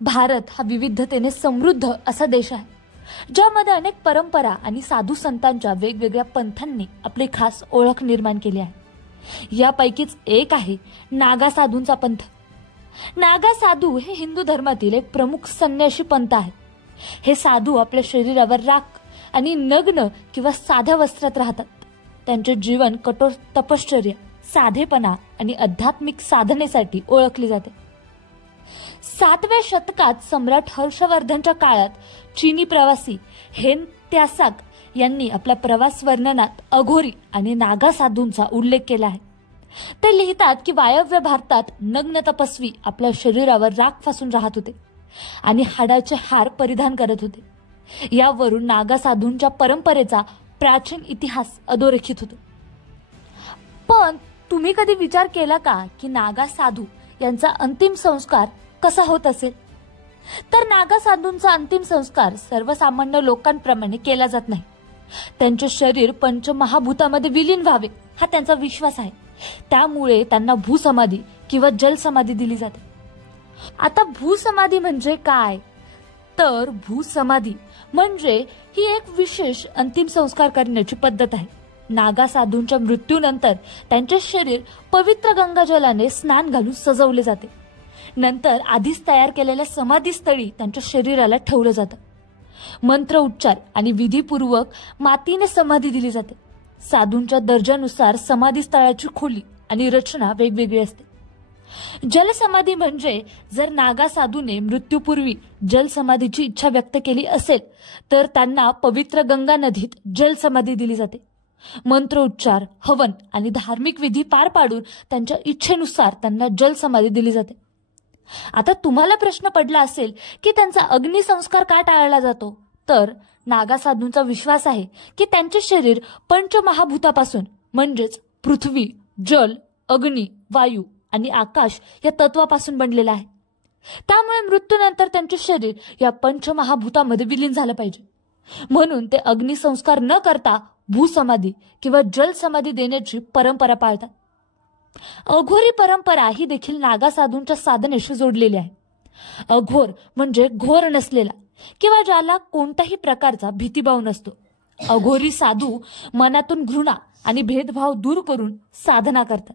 भारत हा विविधतेने समृद्ध असा देश आहे, ज्यामध्ये अनेक परंपरा आणि साधू संतांच्या वेगवेगळ्या पंथांनी आपली खास ओळख निर्माण केली आहे। यापैकीच एक आहे नागा साधूंचा पंथ। नागा साधू हे हिंदू धर्मातील एक प्रमुख संन्यासी पंथ आहे। हे साधू आपल्या शरीरावर राख आणि नग्न किंवा साध्या वस्त्रात राहतात। त्यांचे जीवन कठोर तपश्चर्या, साधेपणा आणि आध्यात्मिक साधनेसाठी ओळखले जाते। 7व्या शतकात सम्राट हर्षवर्धनच्या काळात चीनी प्रवासी हेन त्यासाक यांनी आपल्या प्रवास वर्णनात अघोरी आणि नागा साधूंचा उल्लेख केला आहे। ते लिहितात की वायव्य भारतात नग्न तपस्वी आपल्या शरीरावर राख फासून राहत होते आणि हाडाचे हार परिधान करत होते। यावरून नागा साधूंच्या परंपरेचा प्राचीन इतिहास अधोरेखित होतो। पण तुम्ही कधी विचार केला का की नागा साधू यांचा अंतिम संस्कार कसा होत असेल? तर नागा साधूंचा अंतिम संस्कार सर्वसामान्य लोकांप्रमाणे केला जात नाही। त्यांचे शरीर पंचमहाभूतामध्ये विलीन व्हावे हा त्यांचा विश्वास आहे। त्यामुळे त्यांना भूसमाधी किंवा जलसमाधी दिली जाते। आता भूसमाधी म्हणजे काय? तर भूसमाधी म्हणजे ही एक विशेष अंतिम संस्कार करण्याची पद्धत आहे। नागा साधूंच्या मृत्यूनंतर त्यांचे शरीर पवित्र गंगाजलाने स्नान घालून सजवले जाते। नंतर आधीच तयार केलेल्या समाधीस्थळी त्यांच्या शरीराला ठेवलं जातं। मंत्र उच्चार आणि विधीपूर्वक मातीने समाधी दिली जाते। साधूंच्या दर्जानुसार समाधीस्थळाची खोली आणि रचना वेगवेगळी असते। जलसमाधी म्हणजे जर नागा साधूने मृत्यूपूर्वी जलसमाधीची इच्छा व्यक्त केली असेल तर त्यांना पवित्र गंगा नदीत जलसमाधी दिली जाते। मंत्रोच्चार, हवन आणि धार्मिक विधी पार पाडून त्यांच्या इच्छेनुसार त्यांना जलसमाधी दिली जाते। आता तुम्हाला प्रश्न पडला असेल की त्यांचा अग्निसंस्कार का टाळला जातो? तर नागा साधूंचा विश्वास आहे की त्यांचे शरीर पंचमहाभूतापासून म्हणजेच पृथ्वी, जल, अग्नी, वायू आणि आकाश या तत्वापासून बनलेला आहे। त्यामुळे मृत्यूनंतर त्यांचे शरीर या पंचमहाभूतामध्ये विलीन झालं पाहिजे। म्हणून ते अग्निसंस्कार न करता भूसमाधी किंवा जलसमाधी देण्याची परंपरा पाळतात। अघोरी परंपरा ही देखील नागा साधूंच्या साधनेशी जोडलेली आहे। अघोर म्हणजे घोर नसलेला किंवा ज्याला कोणत्याही प्रकारचा भीतीभाव नसतो। अघोरी साधू मनातून घृणा आणि भेदभाव दूर करून साधना करतात।